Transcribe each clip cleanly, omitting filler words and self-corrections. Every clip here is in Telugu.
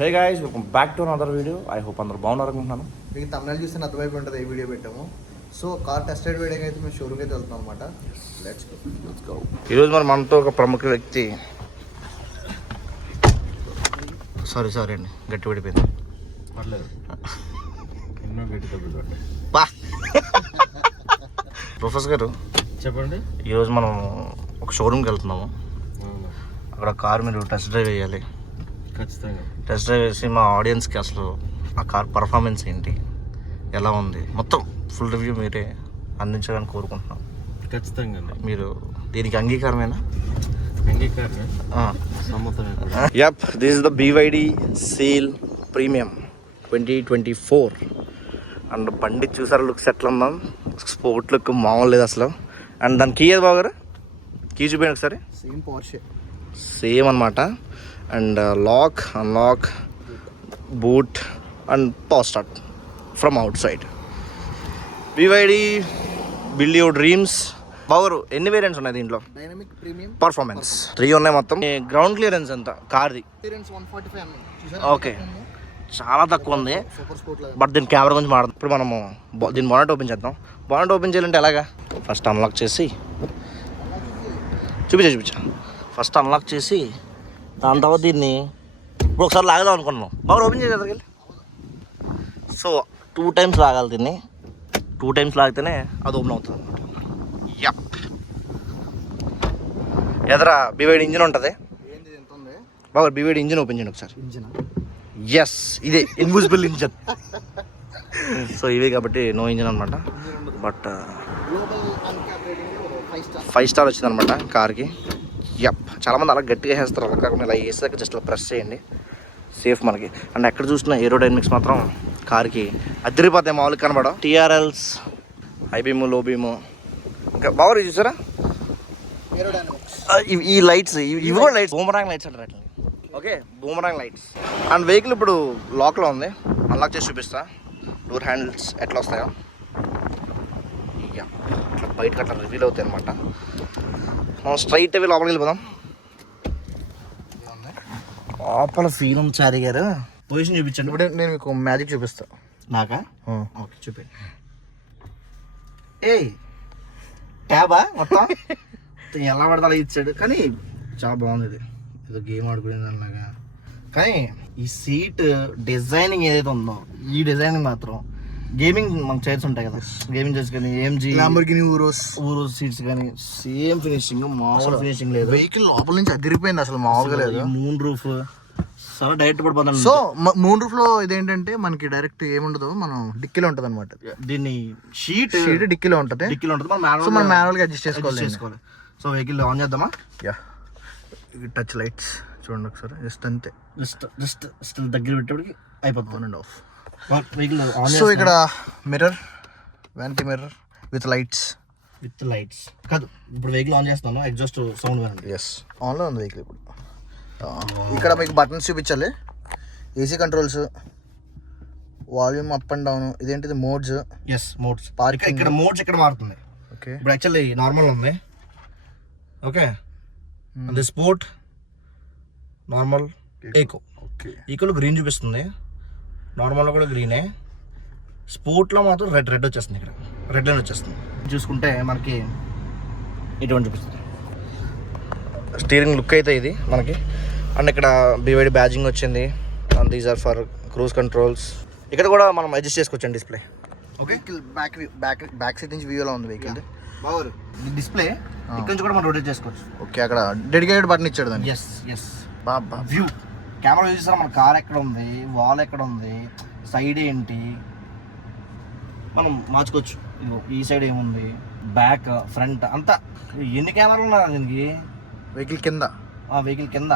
Hey guys, welcome back to another video. I hope అందరూ బాగున్నారు అనుకుంటున్నాను. మీకు తమిళ చూస్తే అర్థమైపు ఉంటుంది ఏ వీడియో పెట్టాము. సో కార్ టెస్ట్ రైడ్ వేయడానికి అయితే మేము షోరూమ్కి అయితే వెళ్తాం అనమాట. Let's go. ఈరోజు మనతో ఒక ప్రముఖ వ్యక్తి సారీ అండి, గట్టి పడిపోయింది. పర్లేదు, ఎన్నో గట్టి తగ్గుతుంది. ప్రొఫెసర్ గారు చెప్పండి. ఈరోజు మనం ఒక షోరూమ్కి వెళ్తున్నాము. అక్కడ కార్ మీరు టెస్ట్ డ్రైవ్ వేయాలి. ఖచ్చితంగా టెస్ట్ డ్రైవ్ వేసి మా ఆడియన్స్కి అసలు ఆ కార్ పర్ఫార్మెన్స్ ఏంటి, ఎలా ఉంది, మొత్తం ఫుల్ రివ్యూ మీరే అందించాలని కోరుకుంటున్నాం. ఖచ్చితంగా మీరు దీనికి అంగీకారమేనా? అంగీకారమే. Yup, this is the BYD seal premium 2024. And బండి చూసారా, లుక్స్ ఎట్లా ఉందాం, స్పోర్ట్ లుక్ మామూలు లేదు అసలు. అండ్ దాని కీ ఏది బాగారు, కీ చూపించండి ఒకసారి. సేమ్ పోర్షే, సేమ్ అనమాట. And lock, unlock, boot and power start from outside. BYD build your dreams. బాగారు ఎన్ని వేరియంట్స్ ఉన్నాయి దీంట్లో? డైనమిక్, ప్రీమియం, పర్ఫార్మెన్స్ 3 ఉన్నాయి మొత్తం. గ్రౌండ్ క్లియరెన్స్ ఎంత కార్ది? 145. ఓకే, చాలా తక్కువ ఉంది. సూపర్ స్పోర్ట్ లాగా. బట్ దీని కెమెరా గురించి మాట్లాడుతాం. ఇప్పుడు మనము దీని బానెట్ ఓపెన్ చేద్దాం. బానెట్ ఓపెన్ చేయాలంటే ఎలాగా? ఫస్ట్ అన్లాక్ చేసి చూపించా. ఫస్ట్ అన్లాక్ చేసి దాని తర్వాత దీన్ని ఇప్పుడు ఒకసారి లాగదాం అనుకున్నాం. బాగా ఓపెన్ చేసి ఎదురుకెళ్ళి. సో 2 times లాగాలి దీన్ని. 2 times లాగితేనే అది ఓపెన్ అవుతుంది అనమాట. యప్, ఎదరా BYD ఇంజిన్ ఉంటుంది. ఏంది ఎంత ఉంది బాగా BYD ఇంజిన్ ఓపెన్ చేయండి ఒకసారి. ఇంజిన్? ఎస్, ఇదే ఇన్విజిబుల్ ఇంజిన్. సో ఇవే కాబట్టి నో ఇంజిన్ అనమాట. But global uncap rating 5 star వచ్చింది అనమాట కార్కి. యప్, చాలామంది అలా గట్టిగా వేస్తారు. అలా కాకుండా ఇలా వేసాక జస్ట్ ప్రెస్ చేయండి, సేఫ్ మనకి. అండ్ ఎక్కడ చూసినా ఏరోడైనమిక్స్ మాత్రం కార్కి అదిరిపోతాయి, మామూలుగా కనబడం. TRLs, హై బీము, లో బీము, ఇంకా బాగా చూసారా ఏరోడైనమిక్స్. ఈ లైట్స్, ఇవి కూడా లైట్స్, బూమరాంగ్ లైట్స్ అంటారు అట్లా. Okay, boomerang lights. And vehicle ఇప్పుడు లాక్లో ఉంది. అన్లాక్ చేసి చూపిస్తా డోర్ హ్యాండిల్స్ ఎట్లా వస్తాయో. ఇట్లా బయటకు అట్లా రివీల్ అవుతాయి అనమాట. మనం స్ట్రైట్ అవి లోపలికి వెళ్ళిపోదాం. లోపల ఫీల్ ఉంది చారి గారు. పొజిషన్ చూపించండి. ఇప్పుడు నేను మీకు మ్యాజిక్ చూపిస్తాను. నాకా? ఓకే, చూపి. ఏయ్, ట్యాబా మొత్తం ఎలా పడతా ఇచ్చాడు. కానీ చాలా బాగుంది. ఇది ఏదో గేమ్ ఆడుకునేది అలాగా. కానీ ఈ సీట్ డిజైనింగ్ ఏదైతే ఉందో, ఈ డిజైనింగ్ మాత్రం గేమింగ్ మన చైర్స్ ఉంటాయి కదా, గేమింగ్ చైర్స్ కానీ AMG ల్యాంబోర్గిని ఊరోస్ సీట్స్ కానీ సేమ్ ఫినిషింగ్, మామూలు ఫినిషింగ్ లేదు. వెహికల్ లోపల నుంచి అదిరిపోయింది, అసలు మామూలుగా లేదు. మూన్ రూఫ్ చాలా డైరెక్ట్ పడిపోతాను. సో మూన్ రూఫ్ లో ఇదేంటంటే మనకి డైరెక్ట్ ఏముండదు, మనం డిక్కీలో ఉంటుంది అనమాట. దీన్ని షీట్ డిక్కీలో ఉంటుంది. సో మనం మాన్యువల్ గా అడ్జస్ట్ చేసుకోవాలి. సో వెహికల్ ఆన్ చేద్దామా? యా, టచ్ లైట్స్ చూడండి ఒకసారి. జస్ట్ అంతే, జస్ట్ దగ్గర పెట్టేప్పటికి అయిపోతుంది. 1.5. వెహికల్ సో ఇక్కడ mirror, vanity mirror with lights కాదు. ఇప్పుడు వెహికల్ ఆన్ చేస్తున్నాను, ఎగ్జాస్ట్ సౌండ్ వినండి. ఎస్, ఆన్లో ఉంది వెహికల్. ఇప్పుడు ఇక్కడ మీకు బటన్స్ చూపించాలి. AC controls, volume up and down. ఇదేంటిది మోడ్స్. Yes, modes. పార్కింగ్. ఇక్కడ మోడ్స్ ఇక్కడ మారుతుంది. ఓకే, ఇప్పుడు యాక్చువల్లీ నార్మల్ ఉంది. ఓకే, అది sport, normal, eco. Okay, ఈకోలో green చూపిస్తుంది, నార్మల్లో కూడా గ్రీనే. స్పోర్ట్లో మాత్రం రెడ్ వచ్చేస్తుంది. ఇక్కడ రెడ్ లైన్ వచ్చేస్తుంది. చూసుకుంటే మనకి ఇటువంటి చూపిస్తుంది. స్టీరింగ్ లుక్ అయితే ఇది మనకి. అండ్ ఇక్కడ BYD బ్యాజింగ్ వచ్చింది. And these are for cruise controls. ఇక్కడ కూడా మనం అడ్జస్ట్ చేసుకోవచ్చు డిస్ప్లే. వెహికల్ బ్యాక్ సీట్ నుంచి వ్యూలో ఉంది వెహికల్. బాగుంది డిస్ప్లే. ఇక్కడ నుంచి కూడా మనం రొటేట్ చేసుకోవచ్చు. ఓకే, అక్కడ డెడికేటెడ్ బటన్ ఇచ్చాడు దాన్ని. ఎస్ బాబా. వ్యూ కెమెరా యూజ్ చేస్తారా, మన కార్ ఎక్కడ ఉంది, వాల్ ఎక్కడ ఉంది, సైడ్ ఏంటి మనం మార్చుకోవచ్చు. ఈ సైడ్ ఏముంది, బ్యాక్, ఫ్రంట్ అంతా. ఎన్ని కెమెరాలు ఉన్నా దీనికి? వెహికల్ కింద, వెహికల్ కింద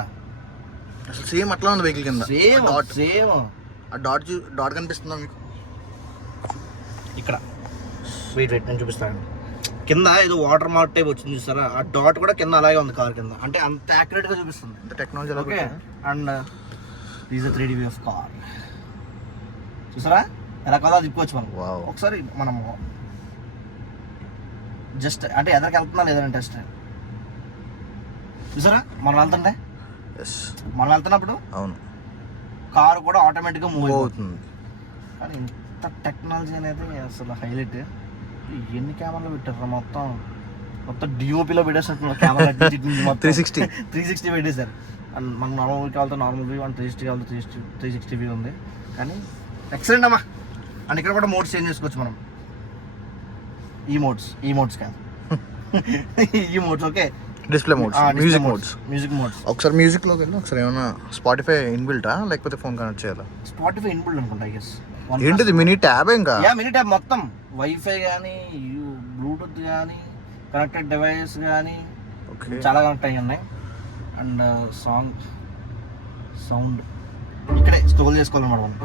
అసలు సేమ్ అట్లా ఉంది వెహికల్ కింద. సేమ్ ఆ డాట్ కనిపిస్తుందా మీకు? ఇక్కడ వెయిట్ నేను చూపిస్తాను. కింద ఏదో వాటర్ మార్క్ టైప్ వచ్చింది చూస్తారా, ఆ డాట్ కూడా కింద అలాగే ఉంది కార్ కింద. అంటే అంత యాక్యురేట్ గా చూపిస్తుంది, అంత technology. Okay, and is 3D view of car. చూసారా ఎలా కదా తిప్పుకోవచ్చు మనం. ఒకసారి మనము జస్ట్ అంటే ఎదరికి వెళ్తున్నా లేదంటే టెస్ట్ చూసారా మనం వెళ్తుంటే. మనం వెళ్తున్నప్పుడు అవును కారు కూడా ఆటోమేటిక్గా మూవ్ అవుతుంది. కానీ ఇంత టెక్నాలజీ అనేది అసలు హైలైట్. ఎన్ని కెమెరాలు పెట్టారు మొత్తం డిఓపిలో పెట్టేసారు కెమెరా. 360 పెట్టేశారు. అండ్ మనకు నార్మల్ వ్యూ కావాలంటే నార్మల్ వ్యూ, అండ్ 360 కావాలంటే 360 వ్యూ ఉంది. కానీ ఎక్సలెంట్ అమ్మా. అండ్ ఇక్కడ కూడా మోడ్స్ చేంజ్ చేసుకోవచ్చు మనం. ఈ మోడ్స్ కాదు ఈ modes. Okay, display modes, music modes. ఒకసారి మ్యూజిక్ లోకి వెళ్ళి ఒకసారి ఏమైనా స్పాటిఫై ఇన్బిల్టా లేకపోతే ఫోన్ కనెక్ట్ చేయాలా? స్పాటిఫై ఇన్బిల్ట్ అనుకుంటా ఐ గెస్. ఏంటిది మినీ ట్యాబ్? ఇంకా మినీ ట్యాబ్ మొత్తం వైఫై కానీ బ్లూటూత్ కానీ కనెక్టెడ్ డివైస్ కానీ చాలా కనెక్ట్ అయ్యి ఉన్నాయి. అండ్ సౌండ్ ఇక్కడే స్క్రోల్ చేసుకోవాలన్నమాట మనం.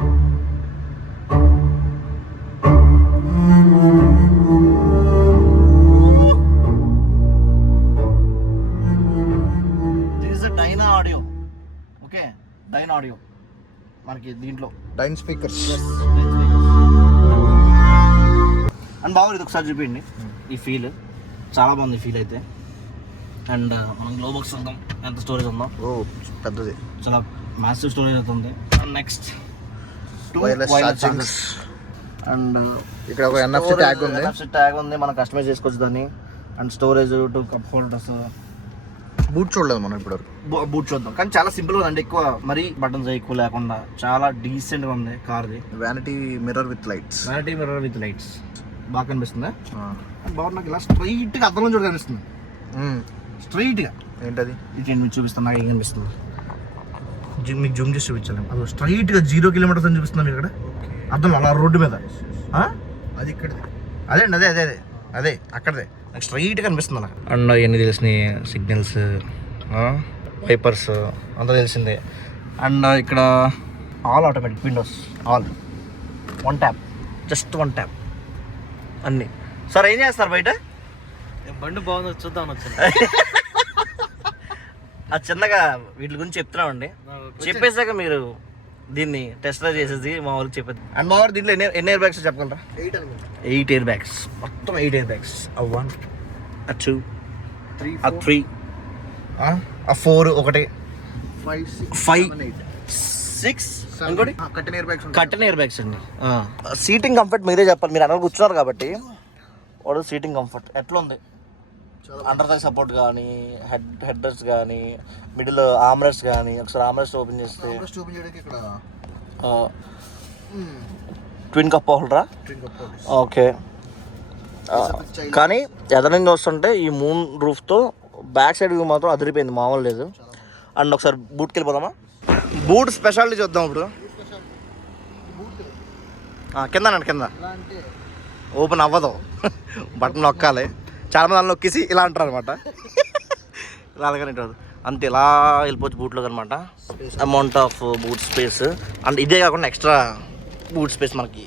డైనా ఆడియో. ఓకే, డైనా ఆడియో మనకి దీంట్లో డైన్ స్పీకర్స్. అండ్ బాగుంది, ఒకసారి చూపించండి ఈ ఫీల్. చాలా బాగుంది ఫీల్ అయితే. అండ్ మనం గ్లో బాక్స్ ఉందాం, ఎంత స్టోరేజ్ ఉందాం. పెద్దది, చాలా మ్యాసివ్ స్టోరేజ్ అవుతుంది. And next wireless chargings. And ఇక్కడ ఒక NFC ట్యాగ్ ఉంది, మనం కస్టమైజ్ చేసుకోవచ్చు దాన్ని. And storage, 2 cup holders. Boot చూడలేదు మనం ఇప్పుడు. బూట్ చూద్దాం, కానీ చాలా సింపుల్ గా ఉంది. ఎక్కువ మరీ బటన్స్ ఎక్కువ లేకుండా చాలా డీసెంట్ గా ఉంది కార్ది. వ్యానిటీ మిర్రర్ విత్ లైట్స్ బాగా కనిపిస్తుందా? బాగా నాకు ఇలా స్ట్రైట్ గా అర్థంలో చూడ కనిపిస్తుంది. స్ట్రైట్ గా ఏంటది? ఇది మీకు చూపిస్తాను. నాకు ఏం కనిపిస్తుంది మీకు జూమ్ చేసి చూపించాలి. అది స్ట్రైట్ గా 0 కిలోమీటర్స్ అని చూపిస్తున్నాను ఇక్కడ అర్థం. అలా రోడ్డు మీద అది ఇక్కడ అదే అండి, అదే అక్కడదే నాకు స్ట్రైట్ కనిపిస్తుంది అలా. అండ్ అవన్నీ తెలిసినాయి, సిగ్నల్స్, వైపర్స్ అంతా తెలిసిందే. అండ్ ఇక్కడ all automatic Windows, all 1 tap, just 1 tap అన్నీ. సార్ ఏం చేస్తారు బయట? బండి బాగుంది చూద్దాం వచ్చాను. అది చిన్నగా వీటి గురించి చెప్తున్నామండి. చెప్పేసాక మీరు దీన్ని టెస్ట్ డ్రైవ్ చేసేసి మా వాళ్ళకి చెప్పేది. అండ్ మా వారు దీంట్లో ఎన్ని ఎయిర్ బ్యాగ్స్ చెప్పగలరా? 8 ఎయిర్ బ్యాగ్స్, మొత్తం 8 ఎయిర్ బ్యాగ్స్. 1, 2, 3, 4, 1, 5, 6 ఇంకోటి కట్టెన్ ఎయిర్ బ్యాగ్స్ అండి. సీటింగ్ కంఫర్ట్ మీరే చెప్పాలి, మీరు అక్కడ కూర్చున్నారు కాబట్టి. వాడు సీటింగ్ కంఫర్ట్ ఎట్లా ఉంది? అండర్ థై సపోర్ట్ కానీ, హెడ్ రెస్ట్ కానీ, మిడిల్ ఆమ్రెస్ట్ కానీ. ఒకసారి ఆమ్రెస్ట్ ఓపెన్ చేస్తే ట్విన్ కప్ హోల్డరా? ఓకే. కానీ ఎదరి నుంచి వస్తుంటే ఈ మూన్ రూఫ్తో బ్యాక్ సైడ్ వ్యూ మాత్రం అదిరిపోయింది, మామూలు లేదు. అండ్ ఒకసారి బూట్కి వెళ్ళిపోదామా? బూట్ స్పెషాలిటీ చూద్దాం ఇప్పుడు. కింద ఓపెన్ అవ్వదు, బటన్ నొక్కాలి. చాలా మంది నొక్కేసి ఇలా అంటారు అనమాట. ఇలా అలాగనే అంతే, ఇలా వెళ్ళిపోవచ్చు బూట్లోకి అనమాట. Amount of boot space. And ఇదే కాకుండా ఎక్స్ట్రా బూట్ స్పేస్ మనకి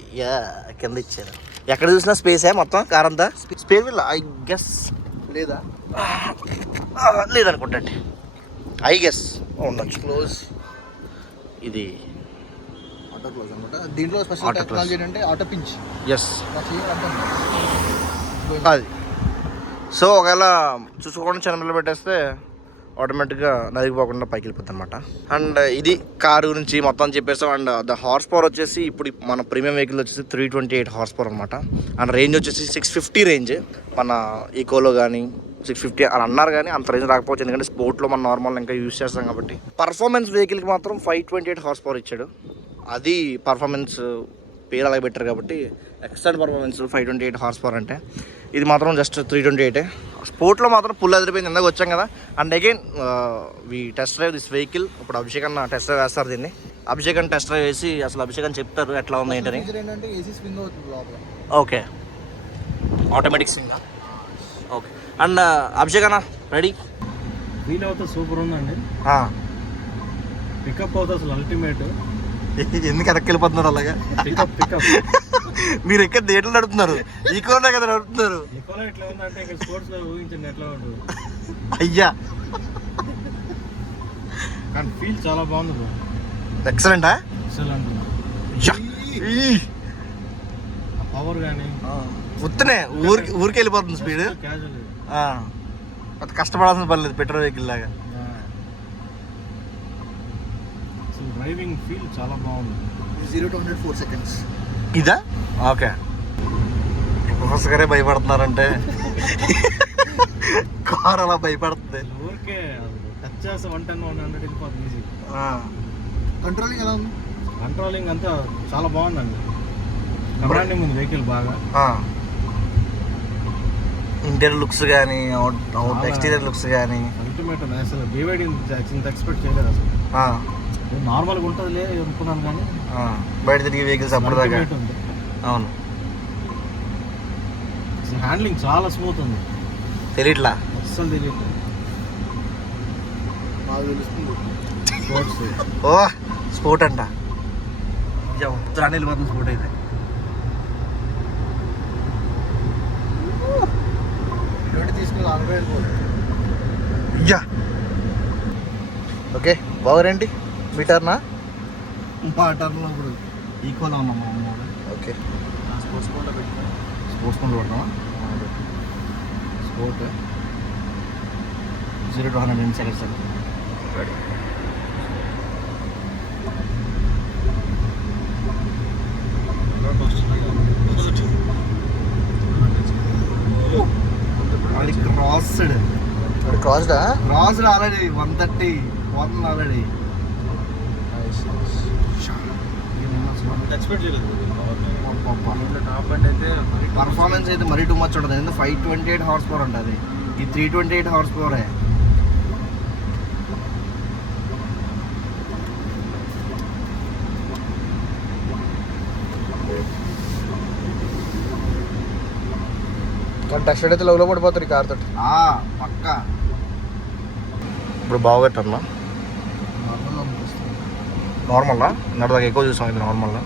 కింద ఇచ్చారు. ఎక్కడ చూసినా స్పేసే మొత్తం కార్ అంతా. స్పేస్ ఐ గెస్ లేదనుకుంటండి, ఐ గెస్ ఉండొచ్చు. క్లోజ్, ఇది ఆటో క్లోజ్ అనమాట. దీంట్లో స్పెషల్ టెక్నాలజీ ఏంటంటే ఆటో పించ్. ఎస్, అది. సో ఒకవేళ చూసుకోకుండా చిన్నపిల్లలు పెట్టేస్తే ఆటోమేటిక్గా నలిగిపోకుండా పైకి వెళ్ళిపోతుంది అనమాట. అండ్ ఇది కారు గురించి మొత్తం చెప్పేస్తాం. అండ్ ద హార్స్ పవర్ వచ్చేసి ఇప్పుడు మన ప్రీమియం వెహికల్ వచ్చేసి 328 హార్స్ పవర్ అనమాట. అండ్ రేంజ్ వచ్చేసి 650 రేంజ్. మన ఈకోలో కానీ 650 అని అన్నారు, కానీ అంత రేంజ్ రాకపోవచ్చు, ఎందుకంటే స్పోర్ట్లో మనం నార్మల్ ఇంకా యూజ్ చేస్తాం కాబట్టి. పర్ఫార్మెన్స్ వెహికల్కి మాత్రం 528 హార్స్ పవర్ ఇచ్చాడు. అది పర్ఫార్మెన్స్ పేరు అలాగే పెట్టారు కాబట్టి ఎక్స్టెండ్ పర్ఫార్మెన్స్ 528 హార్స్ పవర్ అంటే. ఇది మాత్రం జస్ట్ 328. స్పోర్ట్లో మాత్రం పుల్ అదిరిపోయింది, ఇందాక వచ్చాం కదా. And again we test drive this vehicle. ఇప్పుడు అభిషేక్ అన్న టెస్ట్ డ్రైవ్ వేస్తారు దీన్ని. అభిషేక్ అని టెస్ట్ డ్రైవ్ వేసి అసలు అభిషేక్ అని చెప్తారు ఎట్లా ఉంది ఏంటని. Okay, automatic swing. Okay. And Abhishek అన్న రెడీ? ఫీల్ అవుతుంది, సూపర్ ఉందండి. పికప్ అవుతుంది అసలు అల్టిమేట్. ఎందుకు ఎక్కడికి వెళ్ళిపోతున్నారు అలాగా? పికప్ మీరు ఎక్కడ దేంట్లో నడుపుతున్నారు? ఈకోనే కదా నడుపుతున్నారు. ఈకోలో ఎట్లా ఉందంటే ఇక్కడ స్పోర్ట్స్ లో ఊహించండి ఎట్లా ఉంటుంది. అయ్యా, కానీ ఫీల్ చాలా బాగుంది. ఎక్సలెంటా? ఎక్సలెంట్. పవర్ కానీ ఉత్తనే ఊరికి వెళ్ళిపోతుంది స్పీడ్. కష్టపడాల్సిన పర్లేదు పెట్రోల్ వెహికల్ లాగా. డ్రైవింగ్ ఫీల్ చాలా బాగుంది. 0 to 100 4 seconds. ఇదా ఓకే. ప్రొఫెసర్ గారే భయపడుతున్నారంటే కార్ అలా భయపడుతుంది. ఊరికే టచ్ చేస్తే 110 100 వెళ్ళిపోతుంది ఈజీ. కంట్రోలింగ్ ఎలా ఉంది? కంట్రోలింగ్ అంతా చాలా బాగుందండి. కమాండింగ్ ఉంది వెహికల్ బాగా. ఇంటీరియర్ లుక్స్ కానీ అవుట్ ఎక్స్టీరియర్ లుక్స్ కానీ అల్టిమేట్ ఉంది. అసలు BYD ఇంత ఎక్స్పెక్ట్ చేయలేదు అసలు. నార్మల్గా ఉంటుంది లేదు అనుకున్నాను కానీ బయట తిరిగి వెహికల్స్ అప్పటిదాకా ultimate ఉంది. అవును హ్యాండ్లింగ్ చాలా స్మూత్ ఉంది. తెలియట్లా. అస్సలు తెలియదు. బాగా తెలుస్తుంది. స్పోర్ట్స్ ఓ స్పోర్ట్ అంట. ఉత్తరాన్ని వెళ్ళిపోతుంది స్పోర్ట్ అయితే. తీసుకుని లాంగ్ వెళ్ళిపోతుంది. యా ఓకే బావరేంటి మీ టర్నా? మా టర్న్లో ఇప్పుడు ఈక్వల్ ఉన్నాం మా అమ్మ. ఓకే స్పోర్ట్స్ కోడ్లో పెట్టుకుని స్పోర్ట్స్ ఫోన్ కొడతామా? స్పోర్ట్ 0 to 100 seconds అండి. అది క్రాస్డ్ క్రాస్డా? క్రాస్డ్ ఆల్రెడీ 130 పోతుంది ఆల్రెడీ. ఎక్స్పెక్ట్ చేయలేదు. టాప్ అండ్ అయితే పర్ఫార్మెన్స్ అయితే మరీ టూ మచ్ ఉంటుంది. ఎందుకంటే 528 హార్స్ పవర్ ఉంటుంది. ఈ 328 హార్స్ పవరే. కానీ టచ్ అయితే లవ్లో పడిపోతారు ఈ కార్ తోటి. పక్కా. ఇప్పుడు బాగుగట్టన్నా నార్మల్లా ఇందాక ఎక్కువ చూసాం. ఇది నార్మల్లా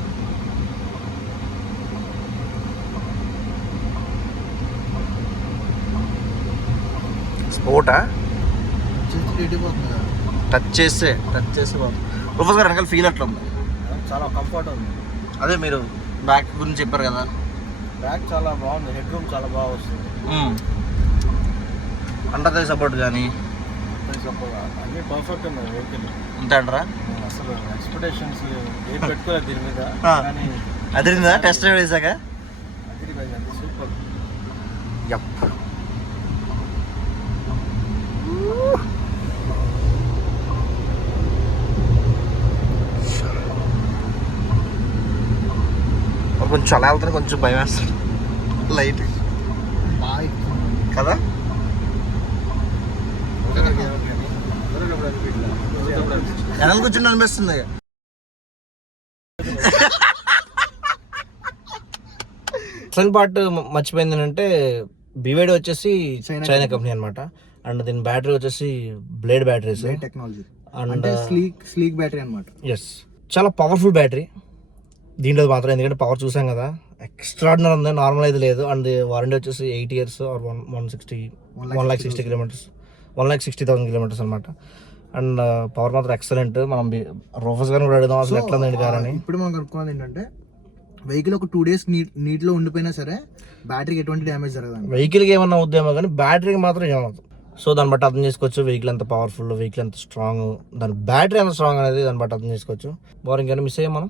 స్పోర్టా టచ్ చేస్తే ప్రొఫెసర్ గారు వెనకాల ఫీల్ అట్లా ఉంది. చాలా కంఫర్ట్ ఉంది. అదే మీరు బ్యాక్ గురించి చెప్పారు కదా. బ్యాక్ చాలా బాగుంది. హెడ్ రూమ్ చాలా బాగా వస్తుంది. అండర్ సపోర్ట్ కానీ అన్నీ పర్ఫెక్ట్ ఉన్నాయి వెహికల్. అంతే అంటారా? అసలు ఎక్స్పెక్టేషన్స్ ఏం పెట్టుకోలేదు దీని మీద. కానీ అదిరిందా టెస్ట్ డ్రైవ్ చేశాక? అది సూపర్. యప్. కొంచెం అలా వెళ్తానే కొంచెం భయం వేస్తాడు లైట్ కదా. వెనక కూర్చుని అనిపిస్తుంది. అసలు పార్ట్ మర్చిపోయింది అంటే BYD వచ్చేసి చైనా కంపెనీ అనమాట. అండ్ దీని బ్యాటరీ వచ్చేసి బ్లేడ్ బ్యాటరీస్ టెక్నాలజీ అండ్ అంటే స్లీక్ బ్యాటరీ అనమాట. ఎస్ చాలా పవర్ఫుల్ బ్యాటరీ దీంట్లో మాత్రం. ఎందుకంటే పవర్ చూసాం కదా ఎక్స్ట్రాడినరీ ఉంది. నార్మల్ అయితే లేదు. అండ్ వారంటీ వచ్చేసి 8 years ఆర్ 160 kilometers 160,000 kilometers అనమాట. అండ్ పవర్ మాత్రం ఎక్సలెంట్. మనం రోఫస్ గారిని కూడా అడుగుదాం అసలు ఎట్లా ఉంది కార్ అని. ఇప్పుడు మనం కనుక్కున్నది ఏంటంటే వెహికల్ ఒక 2 days నీటిలో ఉండిపోయినా సరే బ్యాటరీకి ఎటువంటి డ్యామేజ్ జరగదు. వెహికల్కి ఏమన్నా అవుద్దేమో కానీ బ్యాటరీకి మాత్రం ఏమవుతుంది. సో దాన్ని బట్టి అర్థం చేసుకోవచ్చు వెహికల్ ఎంత పవర్ఫుల్, వెహికల్ ఎంత స్ట్రాంగ్, దాని బ్యాటరీ ఎంత స్ట్రాంగ్ అనేది దాన్ని బట్టి అర్థం చేసుకోవచ్చు. బోరింగ్ కానీ మిస్ అయ్యాం మనం.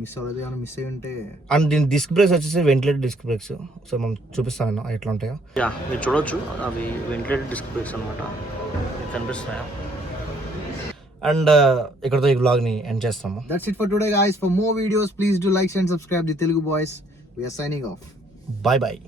మిస్ అవ్వలేదు. ఏమైనా మిస్ అయ్యి ఉంటే. అండ్ దీని డిస్క్ బ్రేక్స్ వచ్చేసి వెంటిలేటెడ్ డిస్క్ బ్రేక్స్. సో మనం చూపిస్తాను ఎట్లా ఉంటాయో. మీరు చూడవచ్చు అవి వెంటిలేటెడ్ డిస్క్ బ్రేక్స్ అనమాట. కనిపిస్తున్నాయా? అండ్ ఇక్కడతో ఈ వ్లాగ్ని ఎండ్ చేస్తాము. That's it for today guys. For more videos please do like and subscribe the Telugu Boys. We are signing off. Bye bye.